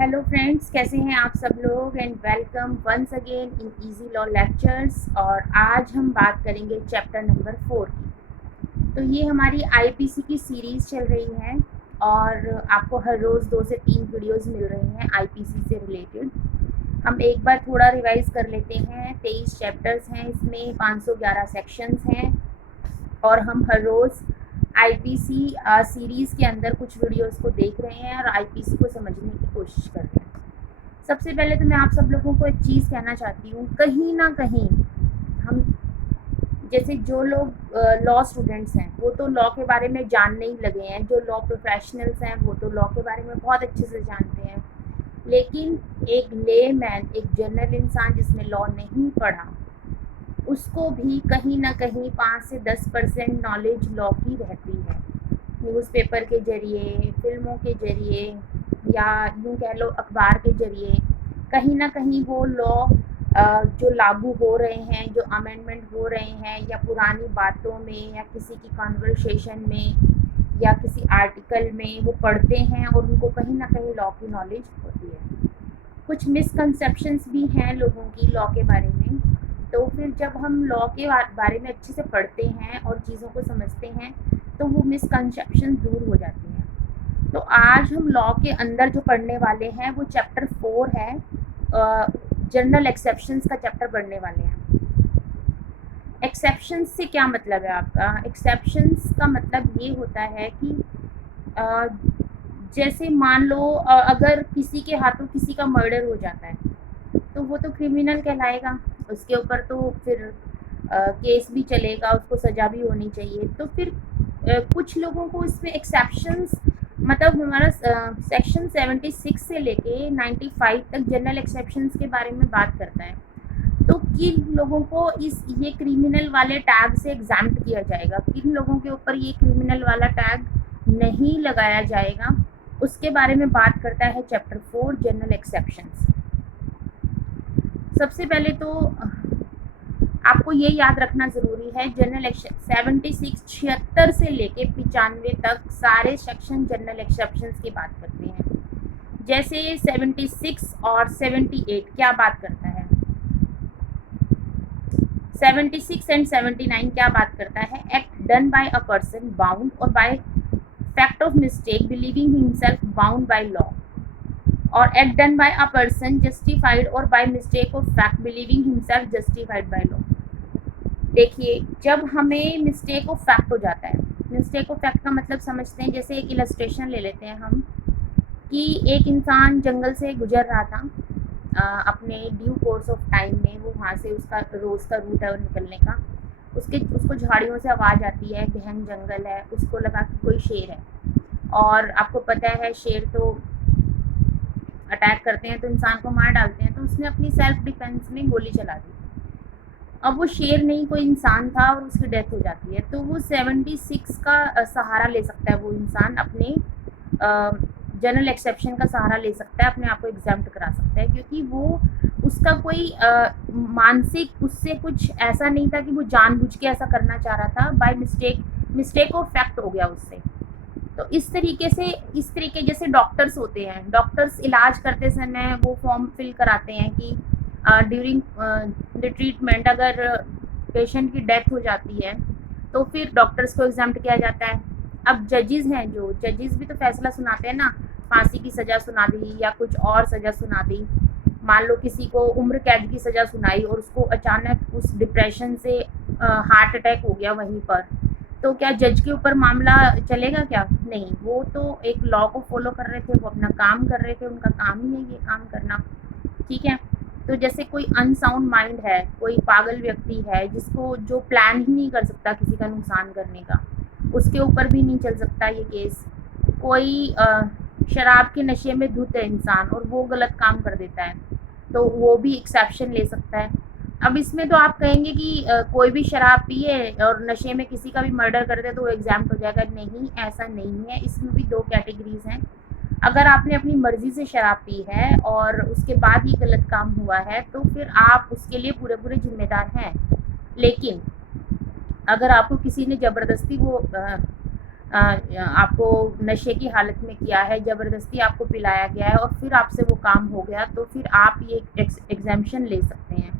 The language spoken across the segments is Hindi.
हेलो फ्रेंड्स, कैसे हैं आप सब लोग and welcome once again in easy law lectures. और आज हम बात करेंगे चैप्टर नंबर 4 की। तो ये हमारी आईपीसी की सीरीज़ चल रही है और आपको हर रोज़ 2 से 3 वीडियोस मिल रही हैं आईपीसी से रिलेटेड। हम एक बार थोड़ा रिवाइज़ कर लेते हैं। 23 चैप्टर्स हैं, इसमें 511 सेक्शंस हैं और हम हर रोज़ आईपीसी सीरीज़ के अंदर कुछ वीडियोस को देख रहे हैं और आईपीसी को समझने की कोशिश कर रहे हैं। सबसे पहले तो मैं आप सब लोगों को एक चीज़ कहना चाहती हूँ, कहीं ना कहीं हम जैसे जो लोग लॉ स्टूडेंट्स हैं वो तो लॉ के बारे में जानने ही लगे हैं, जो लॉ प्रोफेशनल्स हैं वो तो लॉ के बारे में बहुत अच्छे से जानते हैं, लेकिन एक ले मैन, एक जनरल इंसान जिसने लॉ नहीं पढ़ा, उसको भी कहीं ना कहीं 5 से 10% नॉलेज लॉ की रहती है। न्यूज़पेपर के ज़रिए, फिल्मों के ज़रिए या यूँ कह लो अखबार के ज़रिए कहीं ना कहीं वो लॉ जो लागू हो रहे हैं, जो अमेंडमेंट हो रहे हैं, या पुरानी बातों में या किसी की कन्वर्सेशन में या किसी आर्टिकल में वो पढ़ते हैं और उनको कहीं ना कहीं लॉ की नॉलेज होती है। कुछ मिसकंसेप्शंस भी हैं लोगों की लॉ के बारे में। तो फिर जब हम लॉ के बारे में अच्छे से पढ़ते हैं और चीज़ों को समझते हैं तो वो मिसकंसेप्शन दूर हो जाती हैं। तो आज हम लॉ के अंदर जो पढ़ने वाले हैं वो चैप्टर 4 है। जनरल एक्सेप्शंस का चैप्टर पढ़ने वाले हैं। एक्सेप्शंस से क्या मतलब है आपका? एक्सेप्शंस का मतलब ये होता है कि जैसे मान लो अगर किसी के हाथों किसी का मर्डर हो जाता है तो वो तो क्रिमिनल कहलाएगा, उसके ऊपर तो फिर केस भी चलेगा, उसको सज़ा भी होनी चाहिए। तो फिर कुछ लोगों को इसमें एक्सेप्शंस, मतलब हमारा सेक्शन 76 से लेके 95 तक जनरल एक्सेप्शंस के बारे में बात करता है। तो किन लोगों को ये क्रिमिनल वाले टैग से एग्जाम्प्ट किया जाएगा, किन लोगों के ऊपर ये क्रिमिनल वाला टैग नहीं लगाया जाएगा, उसके बारे में बात करता है चैप्टर 4 जनरल एक्सेप्शंस। सबसे पहले तो आपको ये याद रखना ज़रूरी है, जनरल 76 से लेके 95 तक सारे सेक्शन जनरल एक्सेप्शंस की बात करते हैं। जैसे 76 और 78 क्या बात करता है? 76 एंड 79 क्या बात करता है? Act done by a person bound और by fact of mistake believing himself bound by law, और act done by a person justified और by mistake of fact believing himself justified by law. देखिए, जब हमें मिस्टेक ऑफ फैक्ट हो जाता है, मिस्टेक ऑफ फैक्ट का मतलब समझते हैं। जैसे एक इलस्ट्रेशन ले लेते हैं हम कि एक इंसान जंगल से गुजर रहा था अपने ड्यू कोर्स ऑफ टाइम में, वो वहाँ से उसका रोज़ का रूट है निकलने का, उसको झाड़ियों से आवाज़ आती है, गहन जंगल है, उसको लगा कि कोई शेर है। और आपको पता है शेर तो अटैक करते हैं तो इंसान को मार डालते हैं, तो उसने अपनी सेल्फ डिफेंस में गोली चला दी। अब वो शेर नहीं, कोई इंसान था और उसकी डेथ हो जाती है। तो वो 76 का सहारा ले सकता है, वो इंसान अपने जनरल एक्सेप्शन का सहारा ले सकता है, अपने आप को एग्जाम्प्ट करा सकता है, क्योंकि वो उसका कोई मानसिक उससे कुछ ऐसा नहीं था कि वो जानबूझ के ऐसा करना चाह रहा था, बाय मिस्टेक ऑफ फैक्ट हो गया उससे। तो इस तरीके जैसे डॉक्टर्स होते हैं, डॉक्टर्स इलाज करते समय वो फॉर्म फिल कराते हैं कि ड्यूरिंग द ट्रीटमेंट अगर पेशेंट की डेथ हो जाती है तो फिर डॉक्टर्स को एग्जाम्प्ट किया जाता है। अब जजेस हैं, जो जजेस भी तो फैसला सुनाते हैं ना, फांसी की सज़ा सुना दी या कुछ और सज़ा सुना दी। मान लो किसी को उम्र कैद की सज़ा सुनाई और उसको अचानक उस डिप्रेशन से हार्ट अटैक हो गया वहीं पर, तो क्या जज के ऊपर मामला चलेगा? क्या नहीं, वो तो एक लॉ को फॉलो कर रहे थे, वो अपना काम कर रहे थे, उनका काम ही है ये काम करना, ठीक है। तो जैसे कोई अनसाउंड माइंड है, कोई पागल व्यक्ति है जिसको जो प्लान ही नहीं कर सकता किसी का नुकसान करने का, उसके ऊपर भी नहीं चल सकता ये केस। कोई शराब के नशे में धुत है इंसान और वो गलत काम कर देता है, तो वो भी एक्सेप्शन ले सकता है। अब इसमें तो आप कहेंगे कि कोई भी शराब पिए और नशे में किसी का भी मर्डर कर दे तो वो एग्जाम्प्ट हो जाएगा। नहीं, ऐसा नहीं है। इसमें भी 2 कैटेगरीज हैं। अगर आपने अपनी मर्ज़ी से शराब पी है और उसके बाद ही गलत काम हुआ है तो फिर आप उसके लिए पूरे ज़िम्मेदार हैं। लेकिन अगर आपको किसी ने ज़बरदस्ती वो आपको नशे की हालत में किया है, ज़बरदस्ती आपको पिलाया गया है और फिर आपसे वो काम हो गया, तो फिर आप ये एग्ज़ैम्पशन ले सकते हैं।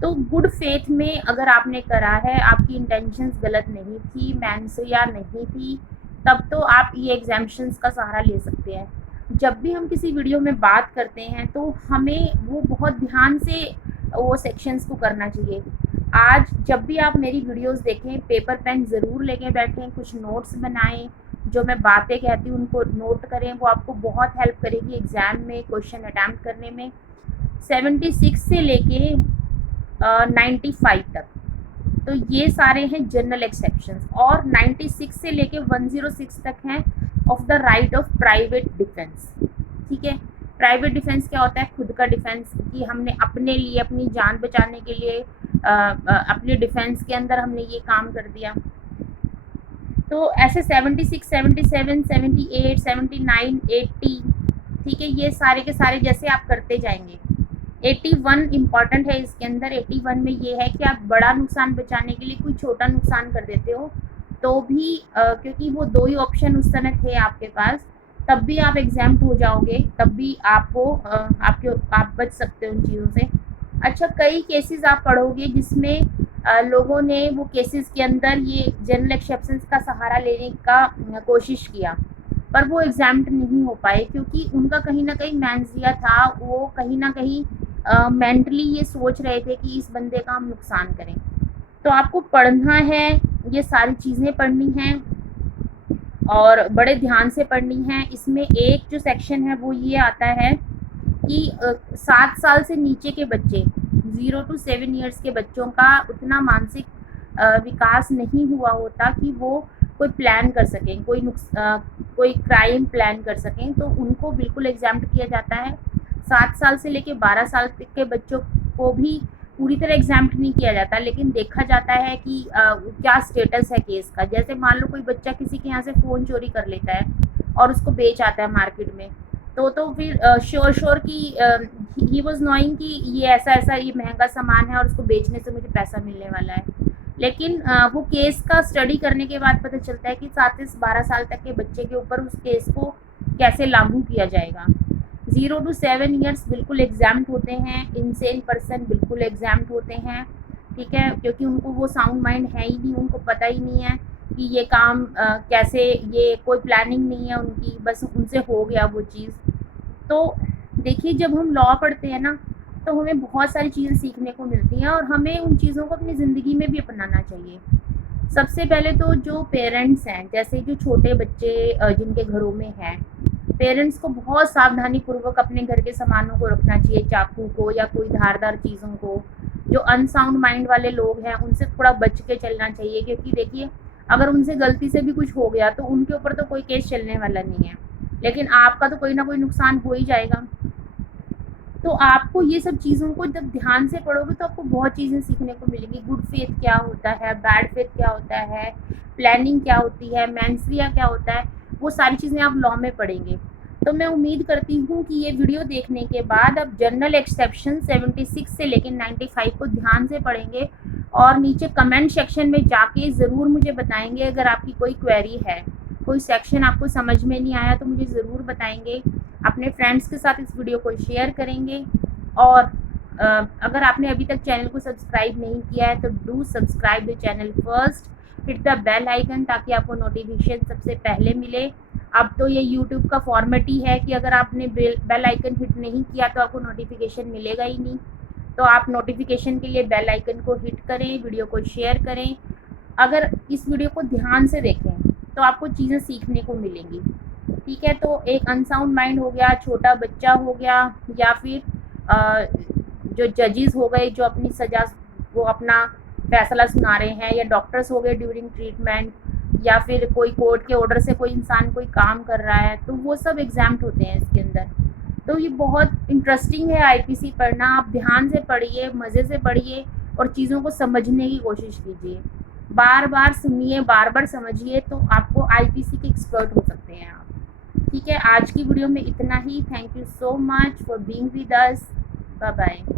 तो गुड फेथ में अगर आपने करा है, आपकी इंटेंशंस गलत नहीं थी, मैंसरिया नहीं थी, तब तो आप ये एग्ज़ैम्पशंस का सहारा ले सकते हैं। जब भी हम किसी वीडियो में बात करते हैं तो हमें वो बहुत ध्यान से वो सेक्शंस को करना चाहिए। आज जब भी आप मेरी वीडियोस देखें, पेपर पेन ज़रूर लेके बैठें, कुछ नोट्स बनाएं, जो मैं बातें कहती हूँ उनको नोट करें, वो आपको बहुत हेल्प करेगी एग्ज़ाम में क्वेश्चन अटैम्प्ट करने में। 76 से लेके 95 तक, तो ये सारे हैं जनरल एक्सेप्शंस, और 96 से लेके 106 तक हैं of the right of private defence. ठीक है, प्राइवेट डिफेंस क्या होता है? खुद का डिफेंस, कि हमने अपने लिए अपनी जान बचाने के लिए अपने डिफेंस के अंदर हमने ये काम कर दिया। तो ऐसे 76, 77, 78, 79, 80, ठीक है, ये सारे के सारे जैसे आप करते जाएंगे। 81 इम्पॉर्टेंट है इसके अंदर। 81 में ये है कि आप बड़ा नुकसान बचाने के लिए कोई छोटा नुकसान कर देते हो तो भी क्योंकि वो 2 ही ऑप्शन उस समय थे आपके पास, तब भी आप एग्जाम्प्ट हो जाओगे, तब भी आपको आप बच सकते हो उन चीज़ों से। अच्छा, कई केसेस आप पढ़ोगे जिसमें लोगों ने वो केसेस के अंदर ये जनरल एक्सेप्शंस का सहारा लेने का कोशिश किया, पर वो एग्जाम्प्ट नहीं हो पाए क्योंकि उनका कहीं ना कहीं मैंसरिया था। वो कहीं ना कहीं मेंटली ये सोच रहे थे कि इस बंदे का हम नुकसान करें। तो आपको पढ़ना है, ये सारी चीज़ें पढ़नी हैं और बड़े ध्यान से पढ़नी है। इसमें एक जो सेक्शन है वो ये आता है कि 7 साल से नीचे के बच्चे, 0 to 7 ईयर्स के बच्चों का उतना मानसिक विकास नहीं हुआ होता कि वो कोई प्लान कर सकें, कोई क्राइम प्लान कर सकें, तो उनको बिल्कुल एग्जाम्प्ट किया जाता है। 7 साल से लेके 12 साल तक के बच्चों को भी पूरी तरह एग्जाम्प्ट नहीं किया जाता, लेकिन देखा जाता है कि क्या स्टेटस है केस का। जैसे मान लो कोई बच्चा किसी के यहाँ से फ़ोन चोरी कर लेता है और उसको बेच आता है मार्केट में, तो फिर श्योर कि ही वाज नोइंग कि ये ऐसा ये महंगा सामान है और उसको बेचने से मुझे पैसा मिलने वाला है। लेकिन वो केस का स्टडी करने के बाद पता चलता है कि 7 से 12 साल तक के बच्चे के ऊपर उस केस को कैसे लागू किया जाएगा। 0 to 7 ईयर्स बिल्कुल एग्जाम्प्ट होते हैं, इनसेन पर्सन बिल्कुल एग्जाम्प्ट होते हैं, ठीक है, क्योंकि उनको वो साउंड माइंड है ही नहीं, उनको पता ही नहीं है कि ये काम कैसे, ये कोई प्लानिंग नहीं है उनकी, बस उनसे हो गया वो चीज़। तो देखिए, जब हम लॉ पढ़ते हैं ना तो हमें बहुत सारी चीज़ें सीखने को मिलती हैं और हमें उन चीज़ों को अपनी ज़िंदगी में भी अपनाना चाहिए। सबसे पहले तो जो पेरेंट्स हैं, जैसे जो छोटे बच्चे जिनके घरों में हैं, पेरेंट्स को बहुत सावधानी पूर्वक अपने घर के सामानों को रखना चाहिए, चाकू को या कोई धारदार चीज़ों को। जो अनसाउंड माइंड वाले लोग हैं उनसे थोड़ा बच के चलना चाहिए, क्योंकि देखिए अगर उनसे गलती से भी कुछ हो गया तो उनके ऊपर तो कोई केस चलने वाला नहीं है, लेकिन आपका तो कोई ना कोई नुकसान हो ही जाएगा। तो आपको ये सब चीज़ों को जब ध्यान से पढ़ोगे तो आपको बहुत चीज़ें सीखने को मिलेंगी। गुड फेथ क्या होता है, बैड फेथ क्या होता है, प्लानिंग क्या होती है, मैंसरिया क्या होता है, वो सारी चीज़ें आप लॉ में पढ़ेंगे। तो मैं उम्मीद करती हूँ कि ये वीडियो देखने के बाद आप जनरल एक्सेप्शन 76 से लेकर 95 को ध्यान से पढ़ेंगे और नीचे कमेंट सेक्शन में जाके ज़रूर मुझे बताएंगे अगर आपकी कोई क्वेरी है, कोई सेक्शन आपको समझ में नहीं आया तो मुझे ज़रूर बताएंगे। अपने फ्रेंड्स के साथ इस वीडियो को शेयर करेंगे और अगर आपने अभी तक चैनल को सब्सक्राइब नहीं किया है तो do subscribe the channel first, hit the bell icon ताकि आपको नोटिफिकेशन सबसे पहले मिले। अब तो ये यूट्यूब का फॉर्मेट ही है कि अगर आपने बेल आइकन हिट नहीं किया तो आपको नोटिफिकेशन मिलेगा ही नहीं। तो आप नोटिफिकेशन के लिए बेल आइकन को हिट करें, वीडियो को शेयर करें। अगर इस वीडियो को ध्यान से देखें तो आपको चीज़ें सीखने को मिलेंगी, ठीक है। तो एक अनसाउंड माइंड हो गया, छोटा बच्चा हो गया, या फिर जो जजेस हो गए जो अपनी सज़ा वो अपना फैसला सुना रहे हैं, या डॉक्टर्स हो गए ड्यूरिंग ट्रीटमेंट, या फिर कोई कोर्ट के ऑर्डर से कोई इंसान कोई काम कर रहा है, तो वो सब एग्जाम्प्ट होते हैं इसके अंदर। तो ये बहुत इंटरेस्टिंग है आईपीसी पढ़ना। आप ध्यान से पढ़िए, मज़े से पढ़िए और चीज़ों को समझने की कोशिश कीजिए। बार बार सुनिए, बार बार समझिए, तो आपको आईपीसी के एक्सपर्ट हो सकते हैं आप, ठीक है। आज की वीडियो में इतना ही। Thank you so much for being with us. Bye bye.